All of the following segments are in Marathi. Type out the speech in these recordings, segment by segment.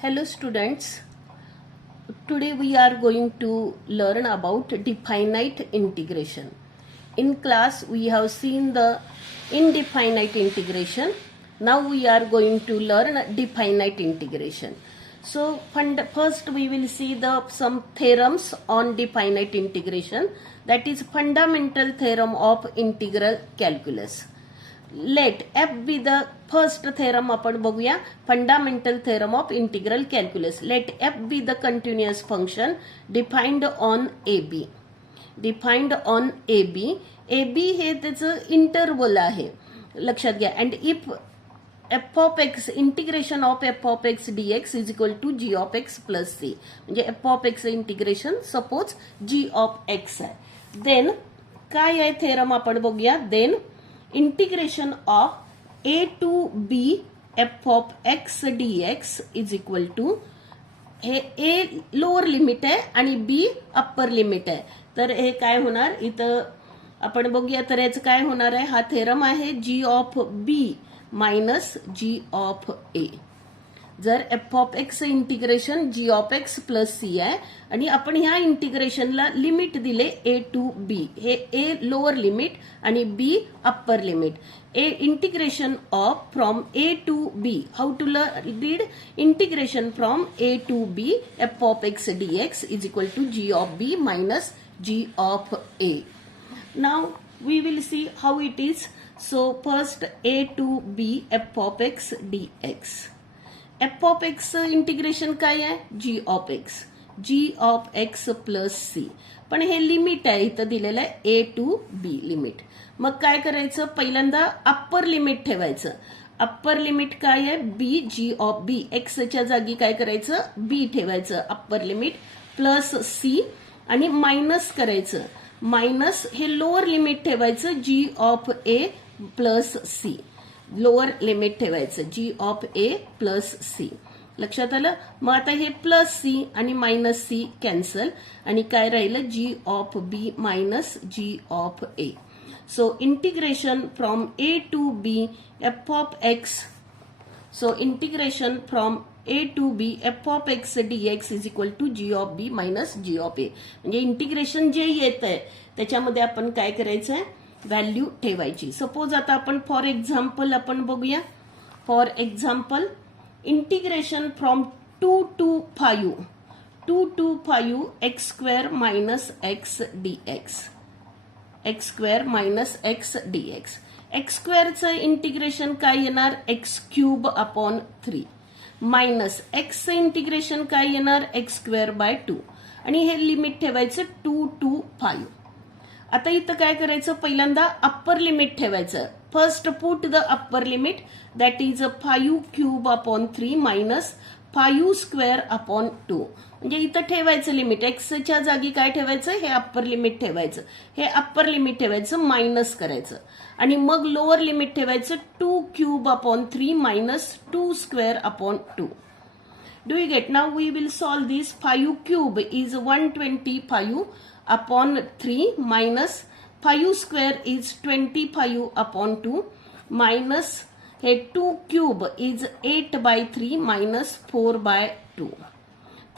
Hello students, today we are going to learn about definite integration. In class we have seen the indefinite integration. Now we are going to learn definite integration. So first we will see some theorems on definite integration, that is fundamental theorem of integral calculus. Let f be the first theorem आपण बघूया, fundamental theorem of integral calculus. Let f be the continuous function defined on AB. Defined on AB. AB हे त्याचं इंटरवल आहे, लक्षात घ्या. And if f of x integration of f of x dx is equal to g of x plus c, म्हणजे f of x integration suppose g of x आहे. देन काय आहे थेरम आपण बघूया. Then integration of a to b f of x dx is equal to, हे a लोअर लिमिट आहे आणि b अप्पर लिमिट आहे. तर हे काय होणार इथं आपण बघूया. तर याचं काय होणार आहे, हा थेरम आहे g of b minus g of a. जर f of x integration g of x plus c आहे आणि आपण ह्या इंटिग्रेशनला लिमिट दिले a टू b, हे a लोअर लिमिट आणि b upper limit. a integration of from a to b, how to read integration from a to b f of x dx is equal to g of b minus g of a. Now we will see how it is. So first a to b f of x dx. f of x integration काय आहे, g of x, g of x plus c. पण हे लिमिट आहे, इथं दिलेलं आहे a टू b लिमिट. मग काय करायचं, पहिल्यांदा अप्पर लिमिट ठेवायचं. अप्पर लिमिट काय आहे, b g of b. x च्या जागी काय करायचं, b ठेवायचं अप्पर लिमिट प्लस c आणि मायनस करायचं. मायनस हे लोअर लिमिट ठेवायचं g of a plus c. Lower limit ठेवायचं g of a plus c. लक्षात आलं. मग आता हे प्लस c आणि मायनस c कॅन्सल आणि काय राहिलं, g of b minus g of a. So integration from a to b f of x. So integration from a to b f of x dx is equal to g of b minus g of a. म्हणजे इंटिग्रेशन जे येत आहे त्याच्यामध्ये आपण काय करायचं आहे, व्हॅल्यू ठेवायची. सपोज आता आपण फॉर एक्झाम्पल आपण बघूया. For example integration from 2 to 5, 2 to 5 x square minus x dx, x square minus x dx. एक्स स्क्वेअरचं इंटिग्रेशन काय येणार, एक्स क्यूब अपॉन 3 मायनस एक्सचं इंटिग्रेशन काय येणार, एक्स स्क्वेअर बाय 2 आणि हे लिमिट ठेवायचं 2 टू 5. आता इथं काय करायचं, पहिल्यांदा अप्पर लिमिट ठेवायचं. First put the upper limit, that is 5 cube upon 3 minus 5 square upon 2. म्हणजे इथं ठेवायचं लिमिट, एक्सच्या जागी काय ठेवायचं, हे अप्पर लिमिट ठेवायचं. हे अप्पर लिमिट ठेवायचं, मायनस करायचं आणि मग लोअर लिमिट ठेवायचं 2 cube upon 3 minus 2 square upon 2. Do you get. Now we will solve this. 5 cube is 125 upon 3 minus 5 square is 25 upon 2 minus हे 2 cube is 8 by 3 minus 4 by 2.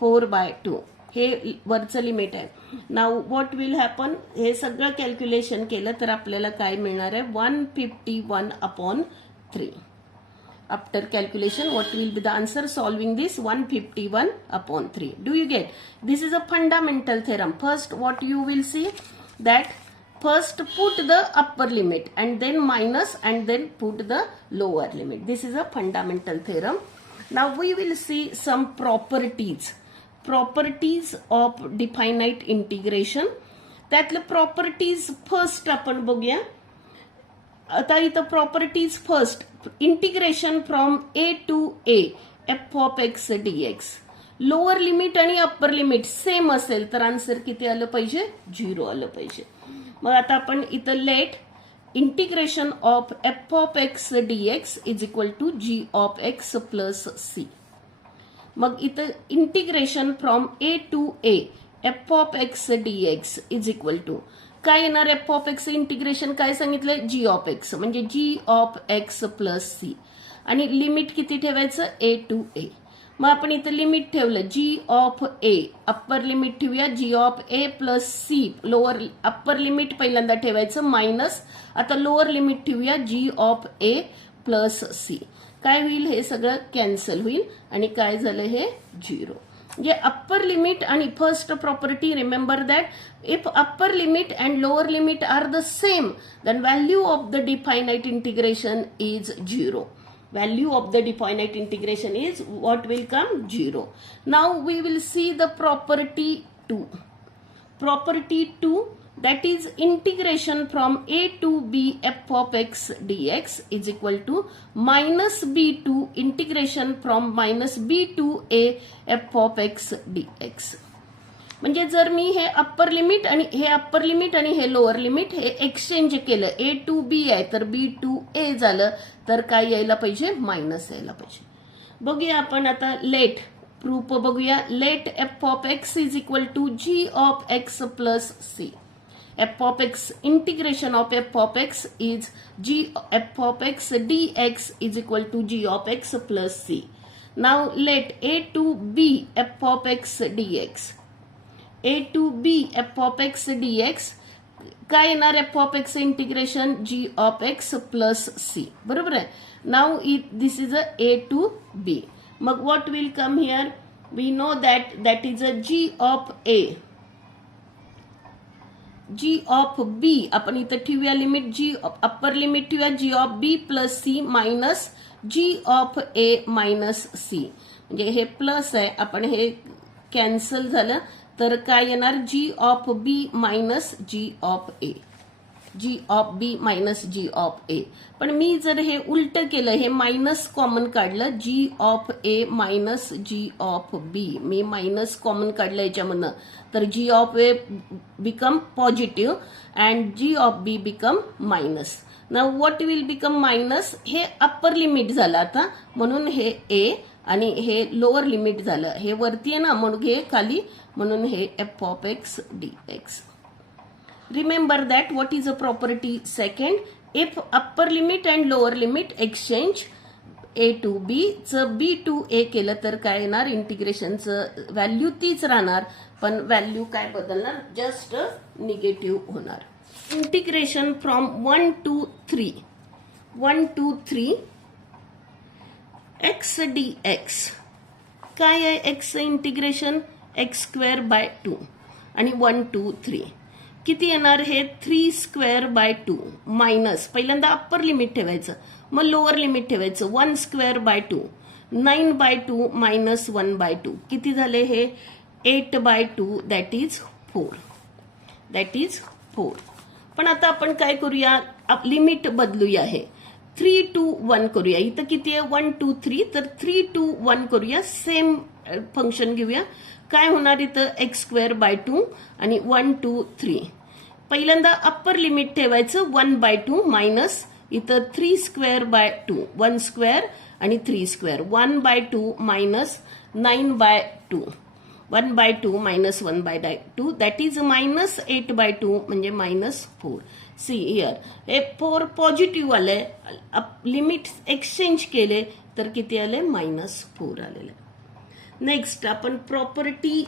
4 by 2 हे वरचं लिमिट आहे. नाउ व्हॉट विल हॅपन, हे सगळं कॅल्क्युलेशन केलं तर आपल्याला काय मिळणार आहे, 151 upon 3. After calculation, what will be the answer? Solving this, 151 upon 3. Do you get? This is a fundamental theorem. First, what you will see, that first put the upper limit and then minus and then put the lower limit. This is a fundamental theorem. Now we will see some properties. Properties of definite integration. त्यातले properties first आपण बघूया. आता इथं properties first, integration from a to a f of x dx. Lower limit आणि अप्पर लिमिट सेम असेल तर आन्सर किती आलं पाहिजे, 0 आलं पाहिजे. मग आता आपण इथं let integration of f of x dx is equal to g of x plus c. मग इथं integration from a to a f of x dx is equal to काय येणार, एफ ऑफ एक्स इंटिग्रेशन काय सांगितलंय, जी ऑफ एक्स, म्हणजे जी ऑफ एक्स प्लस सी आणि लिमिट किती ठेवायचं, ए टू ए. मग आपण इथं लिमिट ठेवलं g of a, upper limit ठेवूया g of a plus c, lower upper limit पहिल्यांदा ठेवायचं मायनस, आता लोअर लिमिट ठेवूया g of a plus c. काय होईल, हे सगळं कॅन्सल होईल आणि काय झालं हे 0. म्हणजे अप्पर लिमिट आणि first property, remember that if upper limit and lower limit are the same then value of the definite integration is 0. Value of the definite integration is what will come 0. Now we will see the property 2. Property 2, that is integration from a to b f of x dx is equal to minus b to integration from minus b to a f of x dx. म्हणजे जर मी हे अप्पर लिमिट आणि हे अप्पर लिमिट आणि हे लोअर लिमिट हे एक्सचेंज केलं, ए टू बी आहे तर बी टू ए झालं, तर काय यायला पाहिजे, मायनस यायला पाहिजे. बघूया आपण आता लेट प्रूफ बघूया. Let f of x is equal to g of x plus c. F of x, integration of f of x is g f of x d x is equal to g of x plus c. Now let a to b f of x d x, a to b f of x dx काय येणार, f of x integration g of x plus C, बरोबर आहे. Now this is a a to b. मग what will come here, we know that is a g of a, g of b आपण इथं ठेवूया लिमिट, जी अप्पर लिमिट ठेवूया g of b plus c minus g of a minus c. म्हणजे हे प्लस आहे, आपण हे कॅन्सल झालं, तर काय येणार, g of b minus g of a, g of b minus g of a. पण मी जर हे उलट केलं, हे मायनस कॉमन काढलं, g of a minus g of b, मी मायनस कॉमन काढलं याच्यामधनं, तर g of a become positive and g of b become minus. Now what will become minus, हे अप्पर लिमिट झालं आता, म्हणून हे ए आणि हे लोअर लिमिट झालं, हे वरती आहे ना म्हणून हे खाली, म्हणून हे f of x d x. Remember that what is a property second, if upper limit and lower limit exchange a to b चं बी टू ए केलं तर काय येणार, इंटिग्रेशनचं व्हॅल्यू तीच राहणार, पण व्हॅल्यू काय बदलणार, जस्ट निगेटिव्ह होणार. Integration from 1 to 3 x d x, काय आहे x integration, x square by 2 आणि 1 to 3 किती येणार, हे 3 स्क्वेअर बाय 2 मायनस, पहिल्यांदा अप्पर लिमिट ठेवायचं, मग लोअर लिमिट ठेवायचं, 1 square by 2, 9 by 2 minus 1 by 2, किती झाले हे 8 बाय 2, दॅट इज 4. पण आता आपण काय करूया, लिमिट बदलूया, हे 3 to 1 करूया. इथं किती आहे 1 to 3, तर 3 to 1 करूया, सेम फंक्शन घेऊया. काय होणार इथं एक्स स्क्वेअर बाय 2 आणि 1 to 3. पहिल्यांदा अप्पर लिमिट ठेवायचं 1 by 2 मायनस, इथं 3 स्क्वेअर बाय 2, 1 स्क्वेअर आणि 3 square, 1 by 2 minus 9 by 2, 1 by 2 minus 1 by 2, that is minus 8 by 2 म्हणजे मायनस 4. सी हिअर हे 4 पॉझिटिव्ह आलंय, लिमिट एक्सचेंज केले तर किती आले, मायनस 4 आलेले. नेक्स्ट आपण प्रॉपर्टी,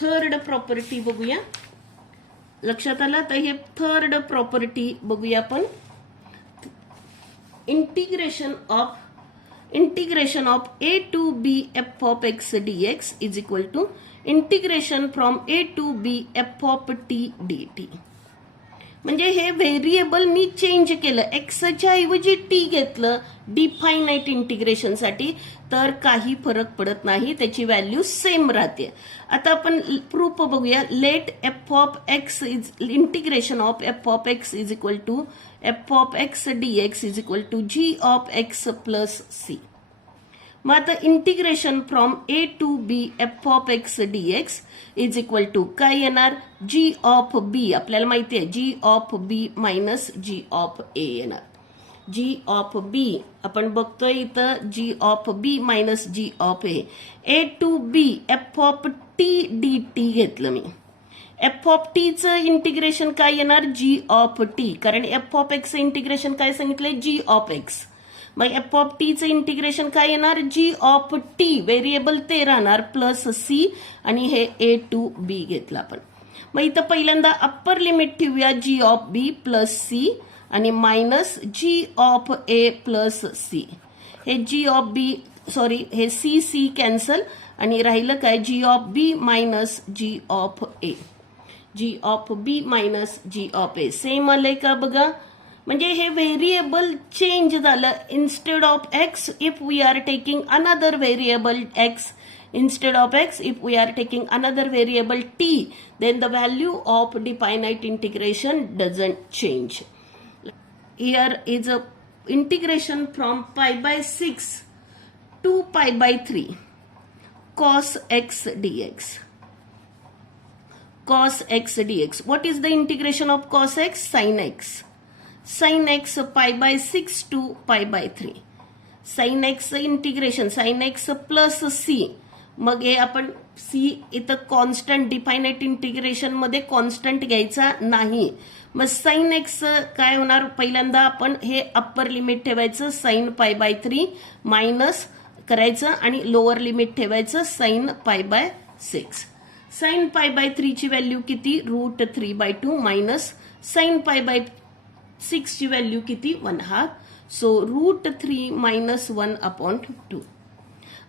थर्ड प्रॉपर्टी बघूया. लक्षात आलं, तर हे थर्ड प्रॉपर्टी बघूया आपण. Integration of a to b f of x d x is equal to integration from a to b f of t d t. म्हणजे हे व्हेरिएबल मी चेंज केलं, एक्सच्या ऐवजी टी घेतलं डिफायनाइट इंटिग्रेशनसाठी, तर काही फरक पडत नाही, त्याची व्हॅल्यू सेम राहते. आता आपण प्रूफ बघूया. Let f of x is integration of f of x is equal to f of x d x is equal to g of x plus c. मग आता integration from a to b f of x d x is equal to काय येणार, जी ऑफ बी, आपल्याला माहिती आहे g of b minus g of a येणार. जी ऑफ बी आपण बघतोय इथं, g of b minus g of a to b f of t d t घेतलं मी. एफ ऑफ टीचं इंटिग्रेशन काय येणार, जी ऑफ टी, कारण एफ ऑफ एक्सचं इंटिग्रेशन काय सांगितलंय, जी ऑफ एक्स. मग एफ ऑफ टीचं इंटिग्रेशन काय येणार, जी ऑफ टी व्हेरिएबल ते राहणार प्लस सी आणि हे ए टू बी घेतलं आपण. मग इथं पहिल्यांदा अप्पर लिमिट ठेवूया g of b plus c आणि minus g of a plus c. हे जी ऑफ बी सॉरी हे सी सी कॅन्सल आणि राहिलं काय g of b minus g of a. G of b minus g of a same आलंय का बघा. म्हणजे हे व्हेरिएबल चेंज झालं. Instead of x if we are taking another variable x, instead of x if we are taking another variable t, then the value of definite integration doesn't change. Here is a integration from pi by 6 to pi by 3 cos x dx. Cos x dx. What is the integration of cos x? Sin x. Sin x pi by 6 to pi by 3. Sin x integration sin x plus c. मग हे आपण सी इथं कॉन्स्टंट डिफायनाइट इंटिग्रेशन मध्ये कॉन्स्टंट घ्यायचा नाही. मग साइन एक्स काय होणार, पहिल्यांदा आपण हे अप्पर लिमिट ठेवायचं साइन पाय बाय 3 मायनस करायचं आणि लोअर लिमिट ठेवायचं sine pi by 6. Sine pi by 3 ची व्हॅल्यू किती, √3/2 मायनस साइन पाय बाय 6 ची व्हॅल्यू किती, 1/2. So √3 minus 1/2.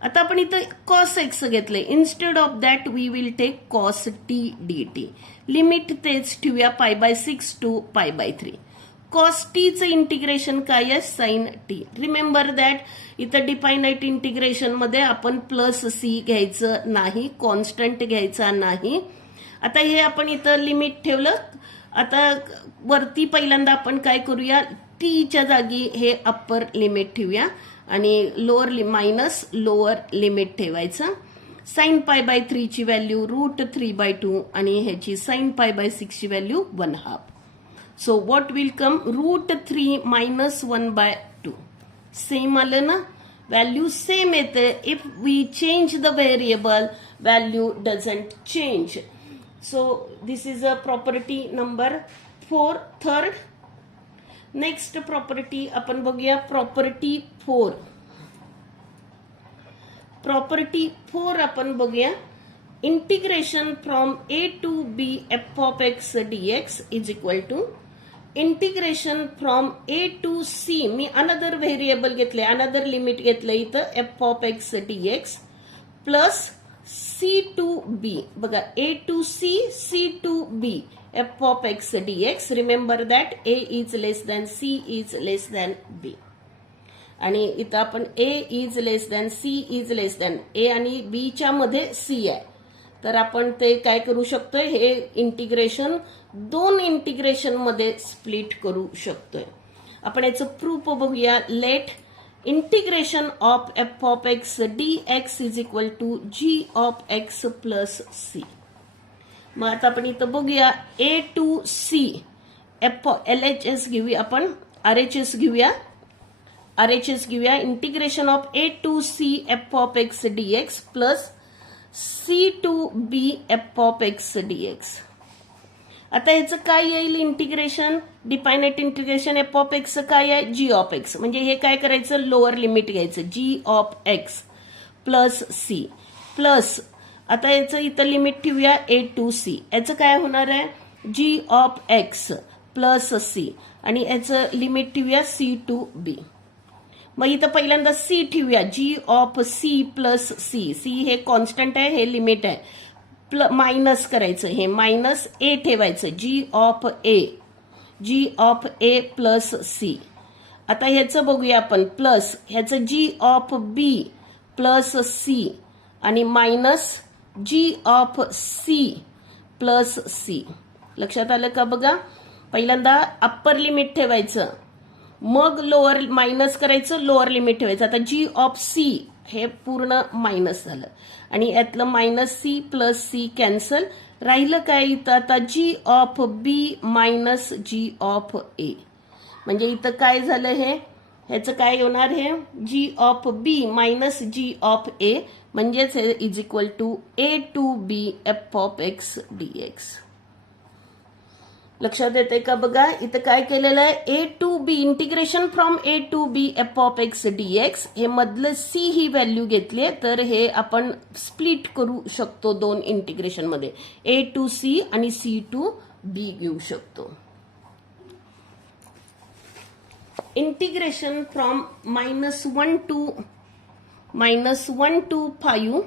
आता आपण इथं कॉस एक्स घेतलंय. Instead of that we will take cos t d t. Limit तेच ठेवूया pi by 6 to pi by 3. Cos टीचं इंटिग्रेशन काय आहे, साइन टी. रिमेंबर दॅट इथं डिफायनाइट इंटिग्रेशन मध्ये आपण प्लस सी घ्यायचं नाही, कॉन्स्टंट घ्यायचा नाही. आता हे आपण इथं लिमिट ठेवलं. आता वरती पहिल्यांदा आपण काय करूया, टीच्या जागी हे अप्पर लिमिट ठेवूया आणि लोअर मायनस लोअर लिमिट ठेवायचं. साइन पाय बाय 3 ची व्हॅल्यू √3/2 आणि ह्याची साइन पाय बाय 6 ची value 1/2. So what will come, √3 minus 1/2. Same आलं ना, व्हॅल्यू सेम येते. If we change the variable value doesn't change. So this is a property number 4. Third next property आपण बघूया, प्रॉपर्टी 4. प्रॉपर्टी 4 आपण बघूया. Integration from a to b f of x d x is equal to integration from a to c. मी अनदर व्हेरिएबल घेतले, अनदर लिमिट घेतलं इथं F of x d x plus c to b. बघा a to c, c to b f of x dx. Remember that a is less than c is less than b. आणि इथं आपण a is less than c is less than a आणि b च्या मध्ये c आहे. तर आपण ते काय करू शकतोय, हे इंटिग्रेशन दोन इंटिग्रेशन मध्ये स्प्लिट करू शकतोय. आपण याचं प्रूफ बघूया. Let integration of f of x dx is equal to g of x plus c. मग आता आपण इथं बघूया a to c f LHS घेऊया, आपण RHS घेऊया. RHS घेऊया. Integration of a to c f of x d x plus c to b f of x d x. आता ह्याचं काय येईल integration, definite integration f of x काय आहे, जी ऑफ एक्स. म्हणजे हे काय करायचं, लोअर लिमिट घ्यायचं g of x plus c plus आता याचं इथं लिमिट ठेवूया ए टू सी. याचं काय होणार आहे, g of x plus c आणि याचं लिमिट ठेवूया सी टू बी. मग इथं पहिल्यांदा सी ठेवूया, g of c plus c. C हे कॉन्स्टंट आहे, हे लिमिट आहे. मायनस करायचं, हे मायनस ए ठेवायचं, g of a, g of a plus c. आता ह्याचं बघूया आपण प्लस ह्याचं g of b plus c आणि minus g of c plus c. लक्षात आलं का बघा. पहिल्यांदा अप्पर लिमिट ठेवायचं, मग लोअर मायनस करायचं, लोअर लिमिट ठेवायचं. आता जी ऑफ सी हे पूर्ण मायनस झालं आणि यातलं minus c plus c cancel. राहिलं काय इथं आता g of b minus g of a. म्हणजे इथं काय झालं, हे ह्याचं काय होणार, हे g of b minus g of a म्हणजेच हे is equal to a to b f of x d x. लक्षात येते का बघा, इथं काय केलेलं आहे, a to b integration from a to b f of x d x, हे मधलं सी ही व्हॅल्यू घेतली, तर हे आपण स्प्लिट करू शकतो दोन इंटिग्रेशन मध्ये, ए टू सी आणि सी टू बी घेऊ शकतो. Integration from -1 to 5,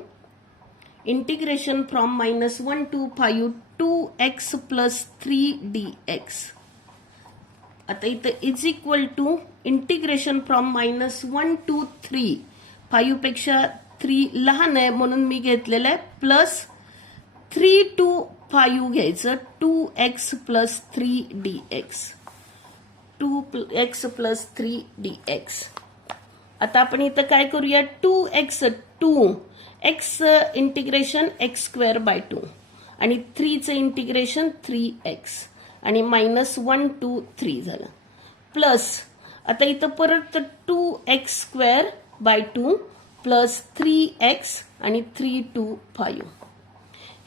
integration from -1 to 5 2x plus 3 dx. आता इथं is equal to integration from -1 to 3, 5 पेक्षा 3 लहान आहे म्हणून मी घेतलेलं आहे, प्लस 3 to 5 घ्यायचं, 2x plus 3 dx, 2x plus 3 dx. आता आपण इथं काय करूया, 2x इंटिग्रेशन x²/2 आणि 3चं इंटिग्रेशन 3x आणि -1 to 3 झालं, प्लस आता इथं परत 2x²/2 प्लस 3x आणि 3 to 5,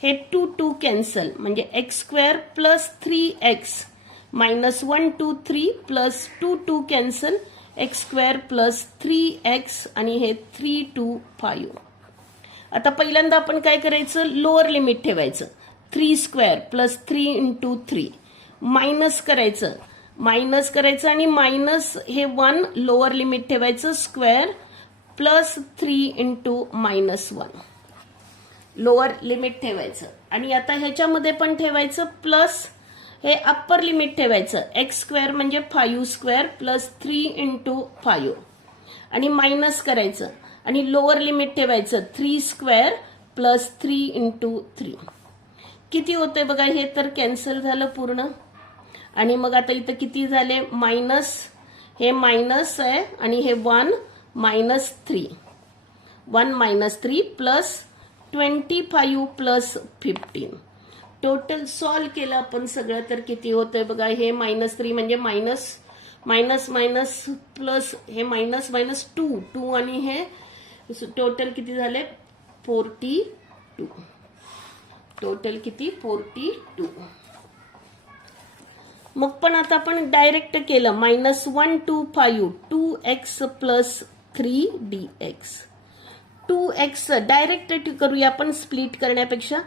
हे 2 कॅन्सल, म्हणजे x² plus 3x -1 to 3 plus 2 cancel, x² plus 3x आणि हे 3 to 5. आता पहिल्यांदा आपण काय करायचं, लोअर लिमिट ठेवायचं, 3² प्लस 3 into 3 मायनस करायचं आणि मायनस हे 1 लोअर लिमिट ठेवायचं, square plus 3 into -1 lower limit ठेवायचं, आणि आता ह्याच्यामध्ये पण ठेवायचं प्लस हे अप्पर लिमिट ठेवायचं, x² म्हणजे 5² प्लस 3 into 5 आणि मायनस करायचं आणि लोअर लिमिट ठेवायचं 3² प्लस 3 into 3. किती होते बघा, हे तर कॅन्सल झालं पूर्ण, आणि मग आता इथं किती झाले, मायनस, हे मायनस आहे आणि हे 1 -3, 1 -3 प्लस 25 प्लस 15. टोटल सॉल्व केलं आपण सगळं तर किती होतंय बघा, हे -3 म्हणजे मायनस प्लस हे -2 आणि हे टोटल किती झाले, 42. टोटल किती, 42. मग पण आता आपण डायरेक्ट केलं, -1 to 5 2x plus 3 dx. 2x direct करूया आपण स्प्लिट करण्यापेक्षा,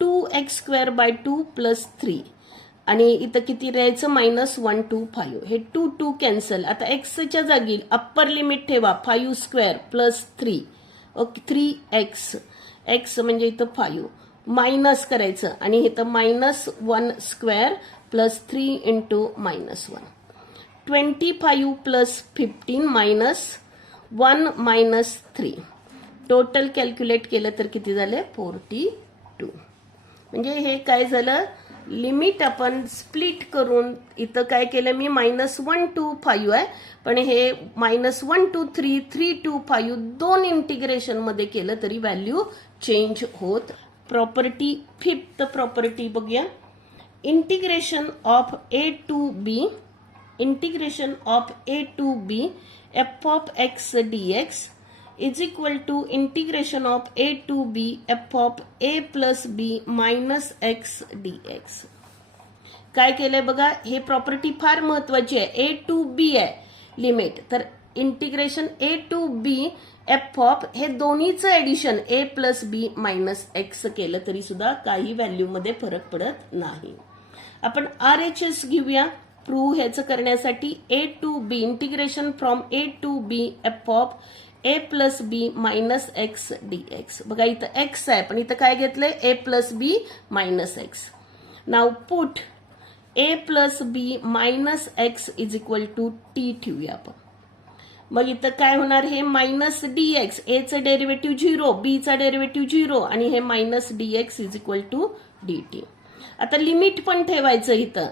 2x²/2 प्लस 3 आणि इथं किती राहायचं, -1 to 5, हे 2 कॅन्सल. आता एक्सच्या जागी अप्पर लिमिट ठेवा, 5² प्लस 3, ओके 3x, x म्हणजे इथं 5, मायनस करायचं आणि इथं -1² plus 3 into -1, 25 plus 15 -1 -3. Total calculate केलं तर किती झाले, 42. म्हणजे हे काय झालं, लिमिट आपण स्प्लिट करून इथं काय केलं मी, -1 to 5 आहे, पण हे -1 to 3, 3 to 5 दोन इंटिग्रेशन मध्ये केलं तरी व्हॅल्यू चेंज होत. प्रॉपर्टी, फिफ्थ प्रॉपर्टी बघूया, integration of a to b f of x d x is equal to integration of a to b f of a plus b minus x d x. काय केलंय बघा, हे प्रॉपर्टी फार महत्वाची आहे, ए टू बी आहे लिमिट, तर integration a to b f of हे दोन्हीचं addition a plus b minus x केलं तरी सुद्धा काही व्हॅल्यू मध्ये फरक पडत नाही. आपण RHS घेऊया प्रूव्ह ह्याचं करण्यासाठी, a to b integration from a to b f of a plus b minus x d x. बघा इथं एक्स आहे पण इथं काय घेतलंय, a plus b minus x. नाव put a plus b minus x is equal to t ठेवूया आपण. मग इथं काय होणार, हे मायनस डीएक्स, ए चं डेरिव्हेटिव्ह 0, बी चा डेरिव्हेटिव्ह 0 आणि हे minus d x is equal to dt. आता लिमिट पण ठेवायचं इथं,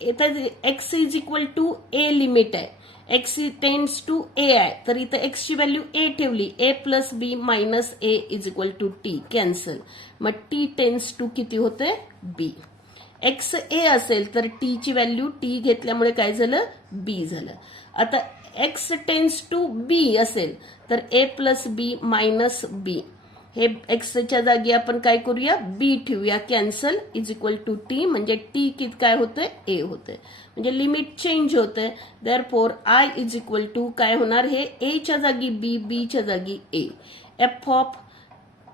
एचं x is equal to a limit आहे, एक्स टेन्स टू ए आहे, तर इथं एक्स ची व्हॅल्यू ए ठेवली, a plus b minus a is equal to t, cancel. मग टी टेन्स टू किती होते, बी. एक्स ए असेल तर टी ची व्हॅल्यू टी घेतल्यामुळे काय झालं, बी झालं. आता एक्स टेन्स टू बी असेल तर ए प्लस बी मायनस बी, हे एक्सच्या जागी आपण काय करूया, बी ठेवूया, cancel, is equal to t, म्हणजे टी किती काय होतंय, ए होतंय, म्हणजे लिमिट चेंज होतंय. Therefore I is equal to काय होणार, हे ए च्या जागी बी, बी च्या जागी ए, एफ ऑफ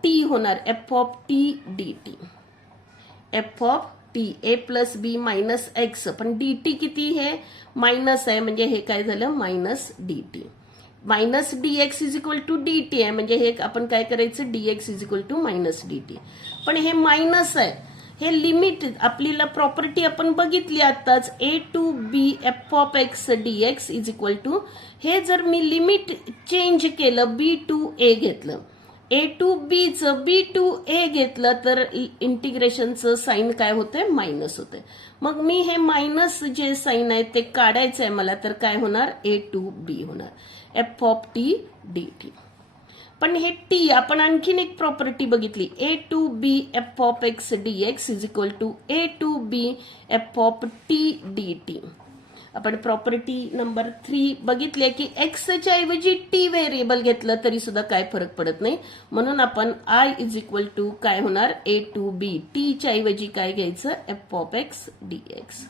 टी होणार, f of t d t, f of t a plus b minus x, पण डी टी किती, हे मायनस आहे, म्हणजे हे काय झालं, minus d t, minus d x is equal to d t आहे, म्हणजे हे आपण काय करायचं, d x is equal to minus d t. पण हे मायनस आहे, हे लिमिट आपल्याला प्रॉपर्टी आपण बघितली आताच, a to b f of x d x is equal to, हे जर मी लिमिट चेंज केलं, बी टू ए घेतलं, ए टू बीचं बी टू ए घेतलं, तर इंटिग्रेशनचं साईन काय होतंय, मायनस होतंय. मग मी हे मायनस जे साईन आहे ते काढायचं आहे मला, तर काय होणार, ए टू बी होणार, f of t d t. पण हे टी आपण आणखीन एक प्रॉपर्टी बघितली, a to b f of x d x is equal to a to b f of t d t. आपण प्रॉपर्टी नंबर 3 बघितली की एक्सच्या ऐवजी टी व्हेरिएबल घेतलं तरी सुद्धा काय फरक पडत नाही, म्हणून आपण आय इज इक्वल टू काय होणार, ए टू बी, टी च्या ऐवजी काय घ्यायचं, F of x d x.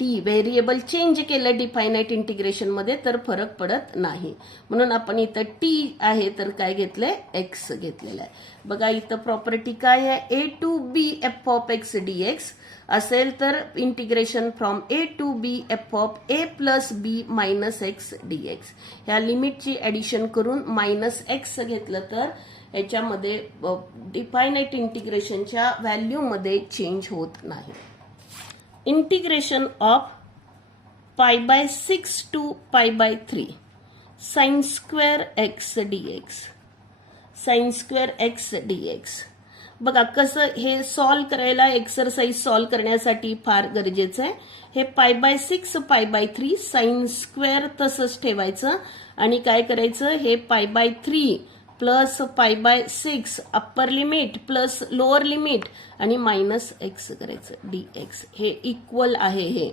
T variable change केलं डिफायनाइट इंटिग्रेशन मध्ये तर फरक पडत नाही, म्हणून आपण इथं टी आहे तर काय घेतलंय, एक्स घेतलेलं आहे. बघा इथं प्रॉपर्टी काय आहे, a to b f of x d x असेल तर integration from a to b f of a plus b minus x d x, ह्या लिमिटची ऍडिशन करून मायनस एक्स घेतलं तर याच्यामध्ये डिफायनाइट इंटिग्रेशनच्या व्हॅल्यूमध्ये चेंज होत नाही. Integration of pi by 6 to pi by 3 sine square x d x, sine square x d x. बघा कसं हे सॉल्व करायला, एक्सरसाइज सॉल्व करण्यासाठी फार गरजेचं आहे. हे pi by 6 pi by 3 sine square तसंच ठेवायचं आणि काय करायचं, हे pi by 3 plus pi by 6 upper limit plus lower limit आणि मायनस एक्स करायचं डी एक्स, हे इक्वल आहे. हे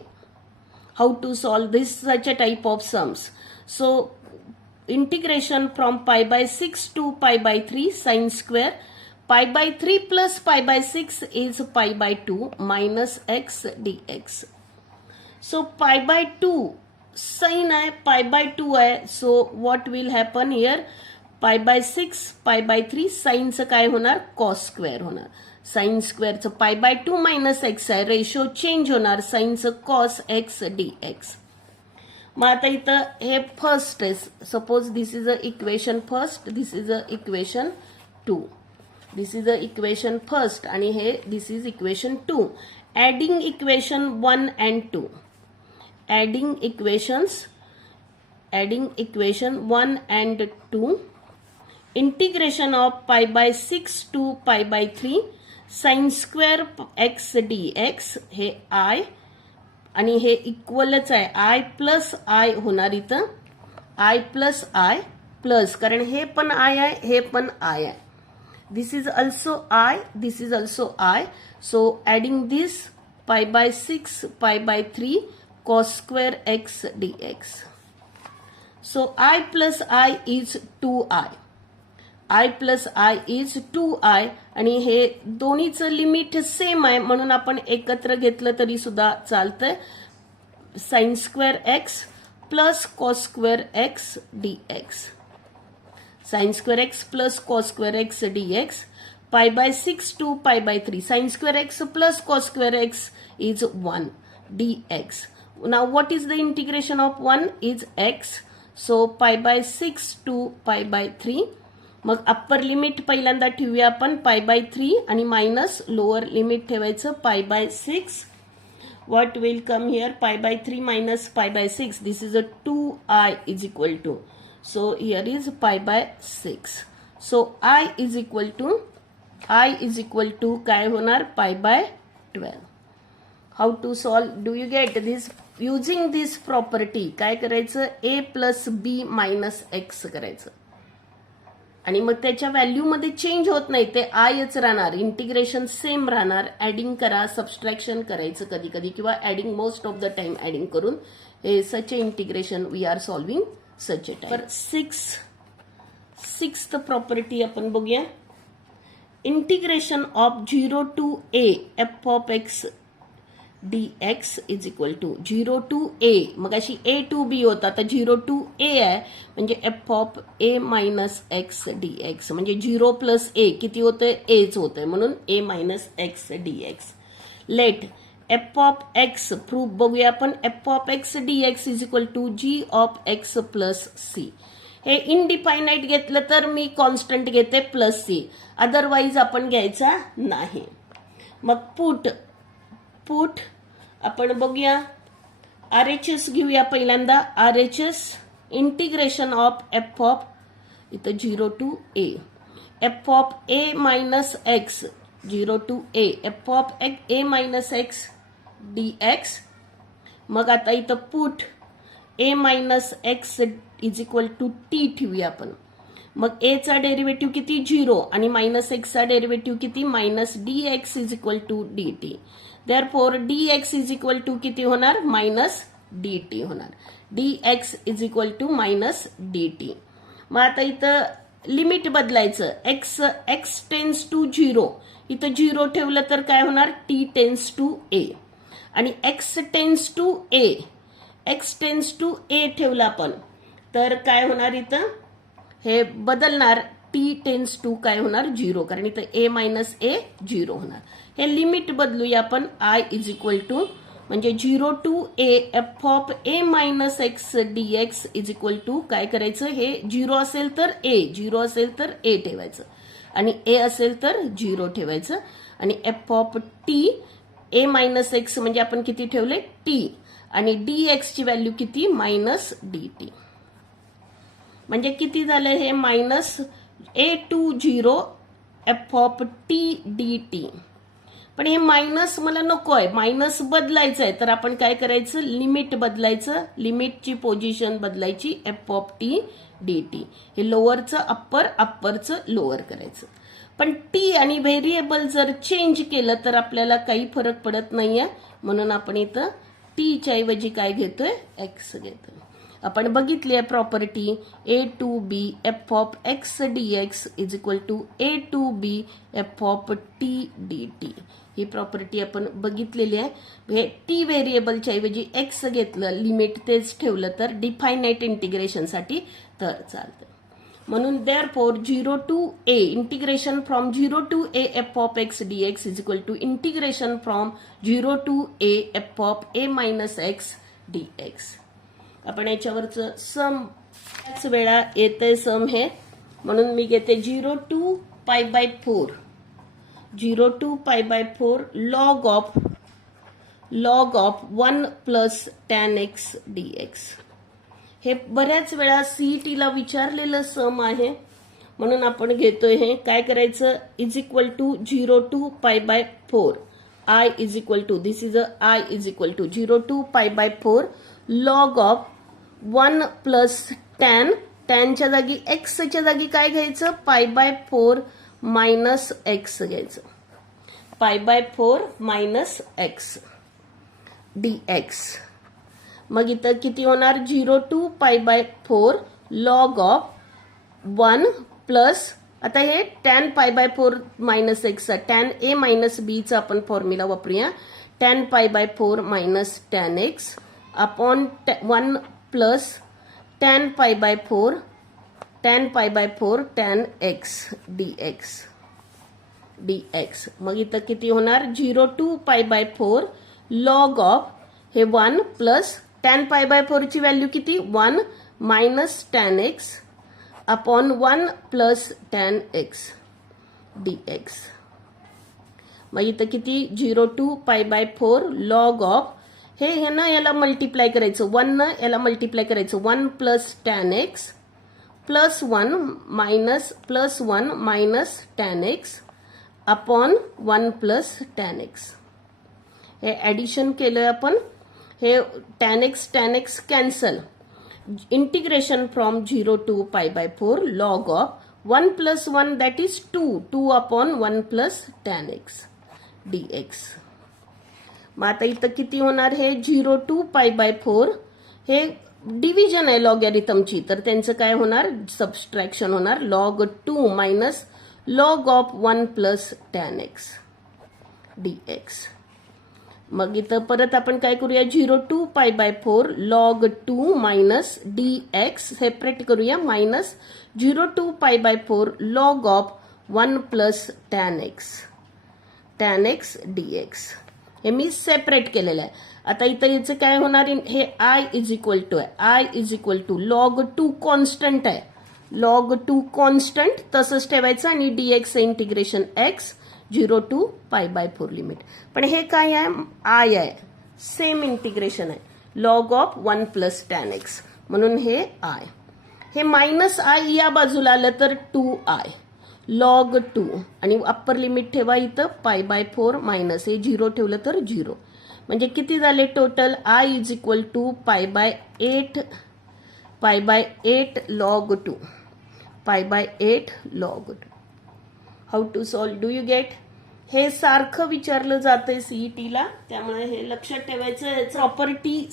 how to solve this such a type of sums. So integration from pi by 6 to pi by 3 sine square pi by 3 plus pi by 6 is pi by 2 minus x d x. So pi by 2 sine आहे, पाय बाय 2 आहे, so what will happen here, pi by 6 pi by 3 साइनचं काय होणार, कॉस स्क्वेअर होणार. साइन स्क्वेअरचं पाय बाय 2 मायनस एक्स आहे, रेशो चेंज होणार, साइनचं कॉस एक्स डी एक्स. मग आता इथं हे फर्स्ट आहे, suppose this is a equation first, this is a equation 2, this is a equation first आणि हे this is equation 2. Adding equation 1 and 2, adding equations, adding equation 1 and 2, integration of pi by 6 to pi by 3 sine square x d x, हे आय आणि हे इक्वलच आहे, आय प्लस आय होणार इथं, आय प्लस आय प्लस, कारण हे पण आय आहे, हे पण आय आहे. This is also I, this is also I, so adding this pi by 6 pi by 3 cos square x d x. So I plus I is 2i, I plus I is 2i आणि हे दोन्हीचं लिमिट सेम आहे म्हणून आपण एकत्र घेतलं तरी सुद्धा चालतंय. Sine square x plus cos square x d x, sine square x plus cos square x d x, pi by 6 to pi by 3 sine square x plus cos square x is 1 d x. Now what is the integration of 1 is x, so pi by 6 to pi by 3. मग अप्पर लिमिट पहिल्यांदा ठेवूया आपण पाय बाय 3 आणि मायनस लोअर लिमिट ठेवायचं pi by 6. What will come here, pi by 3 minus pi by 6, this is a 2i is equal to, so here is pi by 6. So i is equal to काय होणार, pi by 12. How to solve, do you get this, using this property काय करायचं, a plus b minus x करायचं आणि मग त्याच्या व्हॅल्यू मध्ये चेंज होत नाही, ते आयच राहणार, इंटिग्रेशन सेम राहणार. ऍडिंग करा, सबस्ट्रॅक्शन करायचं कधी कधी किंवा adding most of the time adding करून हे such a integration we are solving such a type. 6 sixth property आपण बघूया. Integration of 0 to a f of x dx is equal to 0 to a. मग अशी a to b होता, आता 0 to a आहे म्हणजे f of a minus x dx म्हणजे 0 plus a किती होतंय, aच होतंय म्हणून a minus x dx. Let f of x proof बघूया आपण. f of x dx is equal to g of x plus c. हे इनडिफायनाइट घेतलं तर मी कॉन्स्टंट घेते प्लस सी, अदरवाईज आपण घ्यायचा नाही. मग पुट आपण बघूया. RHS घेऊया पहिल्यांदा. RHS integration of f of इथं 0 to a f of a minus x 0 to a f of a minus x dx. मग आता इथं put a minus x is equal to t ठेवूया आपण. मग a चा डेरिव्हेटिव्ह किती 0 आणि मायनस एक्स चा डेरिव्हेटिव्ह किती minus dx is equal to dt. Therefore dx is equal to किती होणार मायनस dt होणार. dx is equal to minus dt. मग आता इथं लिमिट बदलायचं. x टेन्स टू 0 इथं 0 ठेवलं तर काय होणार t टेन्स टू a आणि x टेन्स टू a ठेवलं आपण तर काय होणार इथं हे बदलणार. t टेन्स टू काय होणार 0 कारण इथं a मायनस a 0 होणार. हे लिमिट बदलूया आपण. i इज इक्वल टू म्हणजे 0 to a f of a minus x dx is equal to काय करायचं, हे 0 असेल तर a, 0 असेल तर a ठेवायचं आणि a असेल तर 0 ठेवायचं आणि f of t a minus x म्हणजे आपण किती ठेवले t आणि dx ची व्हॅल्यू किती मायनस dt. म्हणजे किती झालं हे minus a to 0 f of t dt. पण हे मायनस मला नको आहे, मायनस बदलायचं आहे तर आपण काय करायचं लिमिट बदलायचं. लिमिटची पोझिशन बदलायची f ऑफ t dt. हे लोअरचं अप्पर, अप्परचं लोअर करायचं. पण t आणि व्हेरिएबल जर चेंज केलं तर आपल्याला काही फरक पडत नाहीये म्हणून आपण इथं t च्या ऐवजी काय घेतोय x घेतोय. आपण बघितली आहे property a to b f of x dx is equal to a to b f of t dt. ही प्रॉपर्टी आपण बघितलेली आहे. हे t व्हेरिएबलच्या ऐवजी x घेतलं, लिमिट तेच ठेवलं तर डिफायनाइट इंटिग्रेशनसाठी तर चालतं. म्हणून therefore 0 to a integration from 0 to a f of x dx is equal to integration from 0 to a f of a minus x dx. आपण याच्यावरचं सम त्याच वेळा येते सम हे म्हणून मी घेते 0 to pi by 4 0 to pi by 4 log of 1 plus tan x dx. हे बऱ्याच वेळा CET ला विचारलेलं सम आहे म्हणून आपण घेतोय. हे काय करायचं is equal to 0 to pi by 4 I is equal to this is I is equal to 0 to pi by 4 log of 1 plus tan च्या जागी x च्या जागी काय घ्यायचं पाय बाय 4 मायनस एक्स घ्यायचं. पाय बाय 4 मायनस एक्स dx. मग इथं किती होणार 0 to pi by 4 log of 1 plus आता हे tan पाय by 4 minus x tan a minus b चा आपण फॉर्म्युला वापरूया. tan पाय by 4 minus tan x upon 1 plus tan पाय बाय 4 tan x dx. मग इथं किती होणार 0 to pi by 4 log of हे 1 प्लस tan पाय बाय 4 ची व्हॅल्यू किती 1 minus tan x upon 1 plus tan x dx. मग इथं किती 0 to pi by 4 log of हे ना याला मल्टिप्लाय करायचं 1 ना याला मल्टिप्लाय करायचं 1 plus tan x plus 1 minus tan x upon 1 plus tan x. हे ऍडिशन केलं आपण. हे tan x cancel. Integration from 0 to pi by 4 log of 1 plus 1 that is 2 upon 1 plus tan x dx. मग आता इथं किती होणार हे 0 टू पाय बाय 4 हे डिव्हिजन आहे लॉगॅरिथमची, तर त्यांचं काय होणार, सबस्ट्रॅक्शन होणार, log 2 minus log of 1 plus tan x dx. मग इथं परत आपण काय करूया, 0 to pi by 4 log 2 minus dx separate करूया, minus 0 to pi by 4 log of 1 plus tan x dx. हे मी सेपरेट केलेलं आहे. आता इथं याचं काय होणार, हे I इज इक्वल टू आहे, I is equal to log 2 constant आहे, log 2 कॉन्स्टंट तसंच ठेवायचं आणि dx integration x 0 to pi by 4 limit. पण हे काय आहे, I आहे, सेम इंटिग्रेशन आहे, log of 1 plus tan x, म्हणून हे I. हे मायनस I या बाजूला आलं तर 2I log 2 आणि अप्पर लिमिट ठेवा इथं पाय बाय 4 मायनस हे 0 ठेवलं तर 0, म्हणजे किती झाले total, I is equal to pi by 8 log 2, pi by 8 log 2. How to solve, do you get? हे सारखं विचारलं जातंय सीईटीला, त्यामुळे हे लक्षात ठेवायचं. प्रॉपर्टी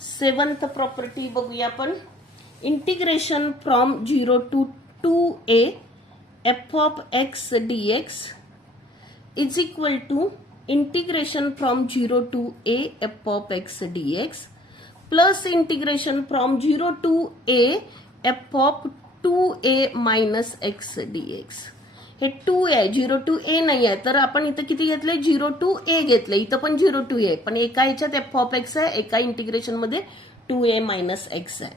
7th प्रॉपर्टी बघूया आपण. Integration from 0 to 2a f of x dx is equal to integration from 0 to a f of x dx plus integration from 0 to a f of 2a minus x dx. हे 2 आहे, 0 टू a नाही आहे, तर आपण इथं किती घेतले, 0 टू a घेतले, इथं पण 0 टू a, पण एका ह्याच्यात f of x आहे, एका इंटिग्रेशन मध्ये 2a मायनस x आहे.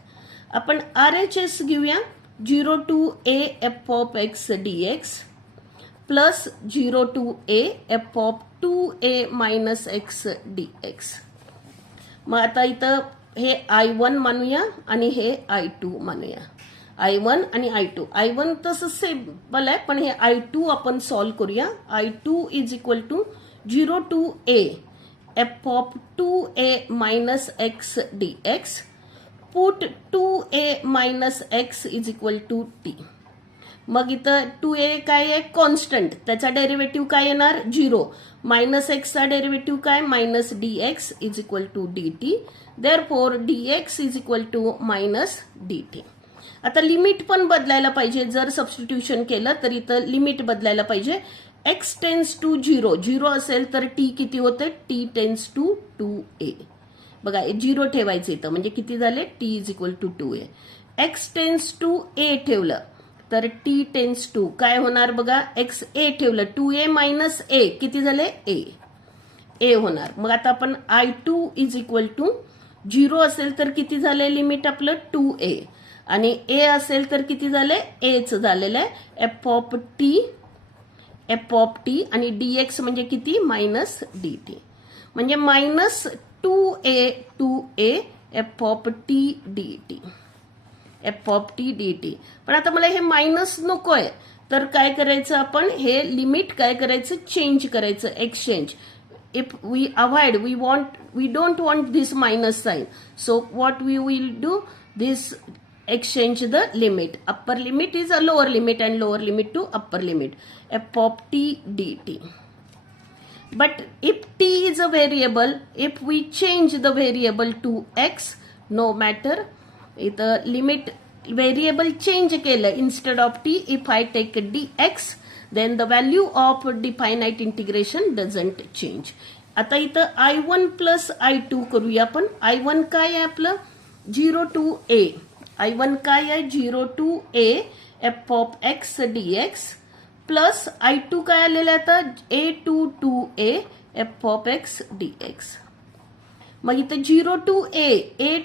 आपण RHS घेऊया, 0 to a f of x dx plus 0 to a f of 2a minus x dx. मग आता इथं हे I1 मानूया आणि हे I2 मानूया, I1 आणि I1 तसं सिंपल आहे, पण हे I2 आपण सॉल्व करूया. I2 is equal to 0 to a f of 2a minus x dx put 2a minus x is equal to t. मग इथं 2a काय आहे, कॉन्स्टंट, त्याचा डेरिव्हेटिव्ह काय येणार, 0, मायनस x चा डेरिव्हेटिव्ह काय, minus dx is equal to dt, therefore dx is equal to minus dt. आता लिमिट पण बदलायला पाहिजे, जर सबस्टिट्यूशन केलं तर इथं लिमिट बदलायला पाहिजे. x टेन्स टू 0 असेल तर t किती होते, t टेन्स टू 2a. बघा 0 ठेवायचं इथं, म्हणजे किती झाले, t is equal to 2a. x tends to a ठेवलं तर t टेन्स टू काय होणार बघा, x a ठेवलं 2a मायनस a किती झाले, a होणार. मग आता आपण I2 इज इक्वल टू 0 असेल तर किती झाले लिमिट आपलं, 2a, आणि a असेल तर किती झाले, aच झालेलं आहे, f ऑफ t आणि dx म्हणजे किती, मायनस dt, म्हणजे minus 2a f of t dt, f of t dt. पण आता मला हे मायनस नको आहे, तर काय करायचं आपण, हे लिमिट काय करायचं, चेंज करायचं, exchange. If we avoid, we don't want this minus sign, so what we will do, this exchange the limit, upper limit is a lower limit and lower limit to upper limit, f of t dt. But if t is a variable, if we change the variable to x, no matter, इथं लिमिट variable change केलं, instead of t, if I take dx, then the value of definite integration doesn't change. आता इथं I1 प्लस I2 करूया आपण. I1 काय आहे आपलं, 0 टू a, I1 काय आहे, 0 to a f of x dx प्लस I2 काय आलेलं आहे आता, a to 2a f of x dx. मग इथे 0 टू a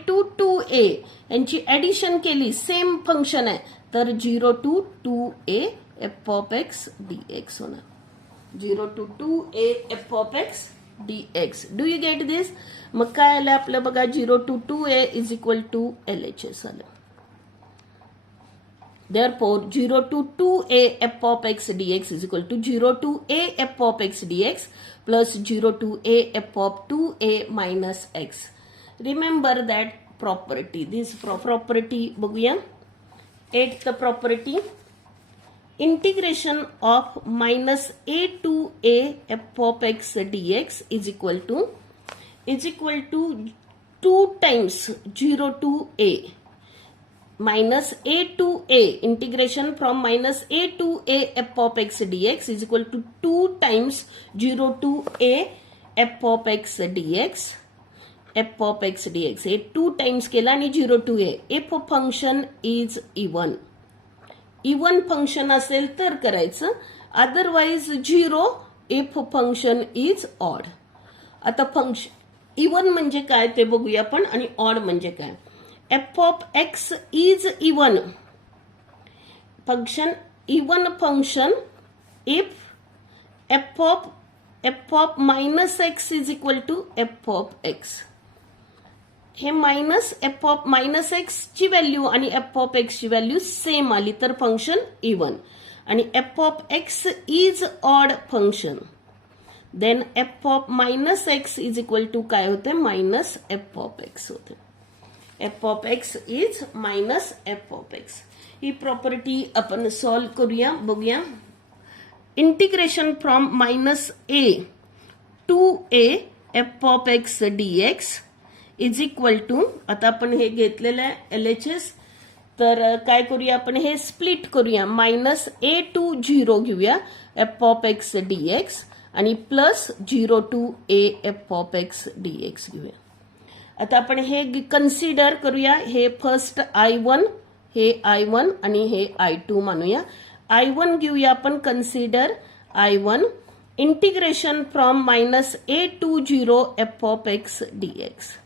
टू 2a यांची ऍडिशन केली, सेम फंक्शन आहे, तर 0 to 2a f of x dx होणार, 0 to 2a f of x dx. Do you get this? मग काय आलं आपलं बघा, 0 to 2a is equal to LHS आलं. Therefore 0 to 2a f of x dx is equal to 0 to a f of x dx plus 0 to a f of 2a minus x. Remember that property. This property बघूया. 8th property. Integration of minus a to a f of x dx is equal to 2 times 0 to a minus a to a, integration from minus a to a f of x dx is equal to 2 times 0 to a f of x dx. f of x dx हे 2 times केला आणि 0 to a. if function is even function असेल तर करायचं, otherwise 0 if function is odd. आता फंक्शन इवन म्हणजे काय ते बघूया आपण आणि ऑड म्हणजे काय. f of x is even function, even function if f of minus x is equal to f of x. हे minus f of minus x ची व्हॅल्यू आणि f of x ची व्हॅल्यू सेम आली तर फंक्शन इवन. आणि f of x is odd function, then f of minus x is equal to काय होते, मायनस f of x होते. f of x is minus f of x. ही प्रॉपर्टी आपण सॉल्व करूया, बघूया. Integration from minus a to a f of x dx is equal to, आता आपण हे घेतलेलं आहे LHS, तर काय करूया आपण हे स्प्लिट करूया. मायनस a टू 0 घेऊया f of x dx आणि plus 0 to a f of x dx घेऊया. आता आपण हे कन्सिडर करूया. हे फर्स्ट I1, हे I1 आणि हे I2 मानूया. I1 घेऊया आपण consider I1, integration from minus a to 0 f of x dx.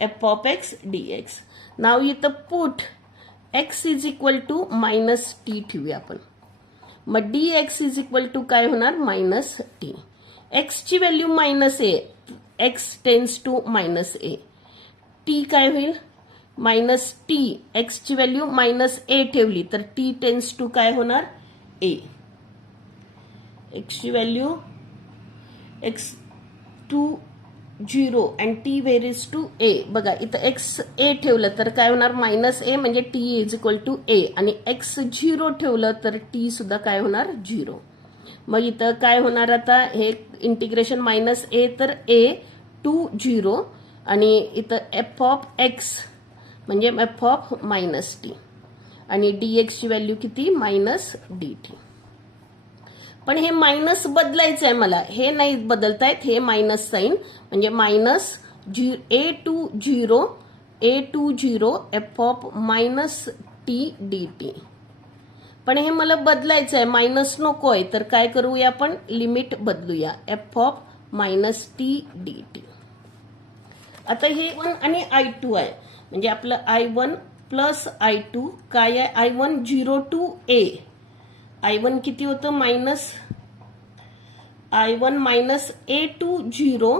f of x dx. Now इथं put x is equal to minus t ठेवूया आपण. मग dx इज इक्वल टू काय होणार, मायनस टी. x ची value minus a, x tends to minus a. T काय होईल, मायनस टी. x ची व्हॅल्यू मायनस ए ठेवली तर टी टेन्स टू काय होणार, ए. x ची value x to 0 and t varies to a. बघा इथं x a ठेवलं तर काय होणार, मायनस ए, म्हणजे t is equal to a. आणि x 0 ठेवलं तर t सुद्धा काय होणार, 0. मग इथं काय होणार, आता हे इंटिग्रेशन मायनस ए तर a टू 0 आणि इथं f ऑफ x म्हणजे f ऑफ मायनस टी आणि dx ची व्हॅल्यू किती, मायनस dt. पण हे मायनस बदलायचं आहे मला, हे नाही बदलतायत, हे मायनस साइन म्हणजे minus a to 0 f of minus t dt. पण हे मला बदलायचं आहे, मायनस नको आहे, तर काय करूया आपण, लिमिट बदलूया, f of minus t dt. आता हे 1 आणि I2 आहे, म्हणजे आपलं I1 प्लस I2 काय आहे, I1 0 टू a. I1 किती होतं, minus I1 minus a to 0,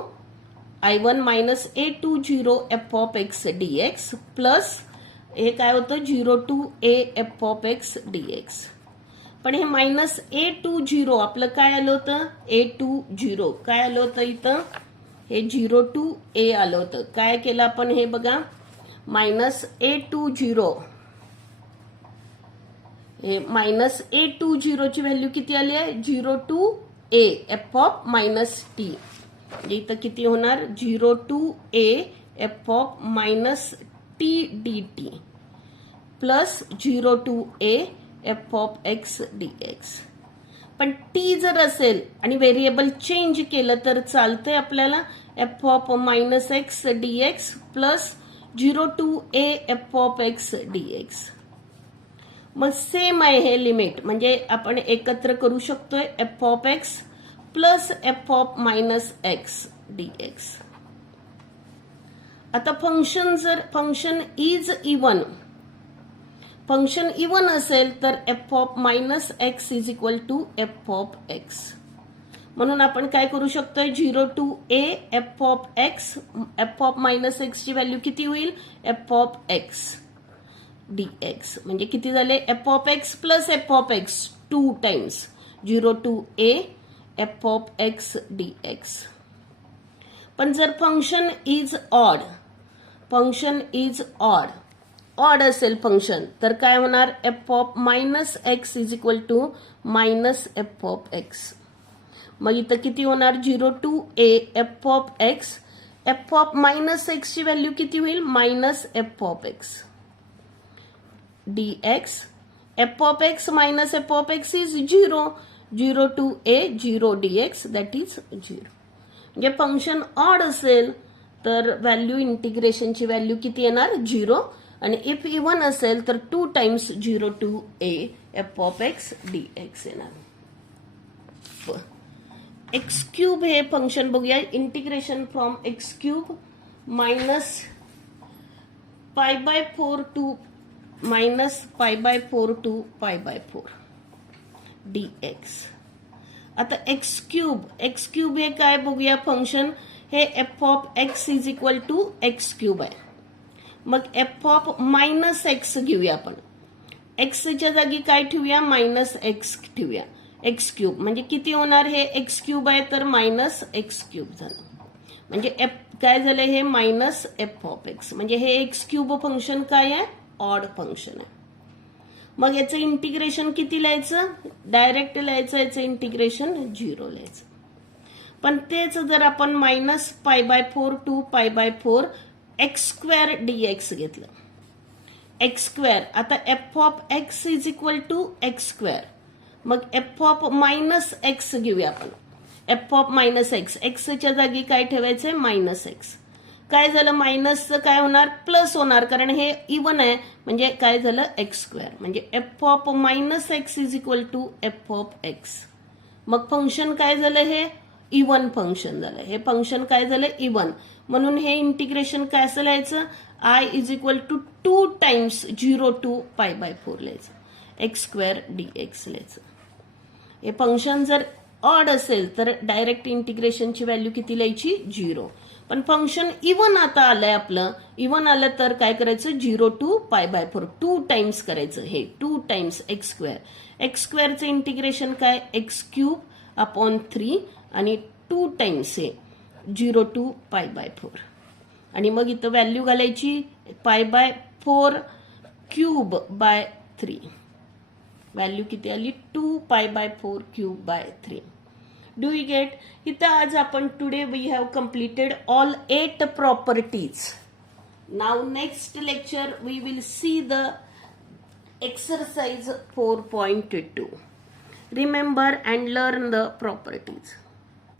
I1 minus a to 0 f of x dx plus हे काय होतं, 0 to a f of x dx. पण हे मायनस a टू 0 आपलं काय आलं होतं, a टू 0 काय आलं होतं इथं, हे 0 टू a आलं होतं. काय केलं आपण हे बघा, मायनस a टू 0, हे मायनस a टू 0 ची व्हॅल्यू किती आली आहे, 0 to a f of minus t. इथं किती होणार, 0 to a f of minus t dt plus 0 to a f of x dx. पण t जर असेल आणि व्हेरिएबल चेंज केलं तर चालतंय आपल्याला, f of minus x dx plus 0 to a f of x dx. मग सेम आहे हे लिमिट, म्हणजे आपण एकत्र करू शकतोय f of x plus f of minus x dx. आता function is even, function even असेल तर f of minus x is equal to f of x. म्हणून आपण काय करू शकतोय, 0 to a f of x, f of minus x ची व्हॅल्यू किती होईल, f ऑफ x dx. म्हणजे किती झाले, f of x plus f of x 2 times 0 to a f of x dx. पण जर फंक्शन इज ऑड असेल फंक्शन तर काय होणार, f of minus x is equal to minus f of x. मग इथं किती होणार, 0 to a f of x f of minus एक्सची व्हॅल्यू किती होईल? Minus f of x dx. f of x minus f of x is 0. 0 to a 0 dx that is 0. म्हणजे फंक्शन ऑड असेल तर व्हॅल्यू इंटिग्रेशनची व्हॅल्यू किती येणार? 0. आणि इफ इवन असेल तर 2 times 0 to a f of x dx येणार. एक्स क्यूब हे फंक्शन बघूया. Integration from x cube minus pi by 4 to minus pi by 4 to pi by 4 dx. आता एक्स क्यूब हे काय बघूया फंक्शन. हे f of x is equal to x cube आहे. मग एफ ऑफ मायनस एक्स घेऊया आपण. एक्सच्या जागी काय ठेवूया? मायनस एक्स ठेवूया. एक्स क्यूब म्हणजे किती होणार? हे एक्स क्यूब आहे तर मायनस एक्स क्यूब झालं. म्हणजे एफ काय झालं? हे मायनस एफ ऑफ एक्स. म्हणजे हे एक्स क्यूब फंक्शन काय आहे? ऑड फंक्शन आहे. मग याचं इंटिग्रेशन किती लिहायचं? डायरेक्ट लिहायचं. याचं इंटिग्रेशन 0 लिहायचं. पण तेच जर आपण minus pi by 4 to pi by 4 x square d x घेतलं. X square. आता f of x is equal to x square. मग एफ ऑफ मायनस एक्स घेऊया आपण. F of minus x. एक्सच्या जागी काय ठेवायचंय? Minus x. काय झालं? मायनसचं काय होणार? प्लस होणार कारण हे इवन आहे. म्हणजे काय झालं? X square. म्हणजे f of minus x is equal to f of x. मग फंक्शन काय झालं? हे इवन फंक्शन झालं. हे फंक्शन काय झालं? इवन. म्हणून हे इंटिग्रेशन काय असं लिहायचं? I is equal to 2 times 0 to pi by 4 लिहायचं. एक्स स्क्वेअर डीएक्स लिहायचं. हे फंक्शन जर ऑड असेल तर डायरेक्ट इंटिग्रेशनची व्हॅल्यू किती लिहायची? 0. पण फंक्शन इवन आता आलंय आपलं. इवन आलं तर काय करायचं? 0 टू पाय बाय 4 2 टाइम्स करायचं. हे 2 टाइम्स एक्स स्क्वेअर. एक्स स्क्वेअरचं इंटिग्रेशन काय? एक्स क्यूब अपॉन 3 आणि 2 टाइम्स हे 0 टू पाय बाय 4. आणि मग इथं व्हॅल्यू घालायची पाय बाय 4 क्यूब बाय 3. व्हॅल्यू किती आली? 2 pi by 4 cube by 3. Do you get? इथं आज आपण today we have completed all 8 properties. Now next lecture we will see the exercise 4.2. Remember and learn the properties.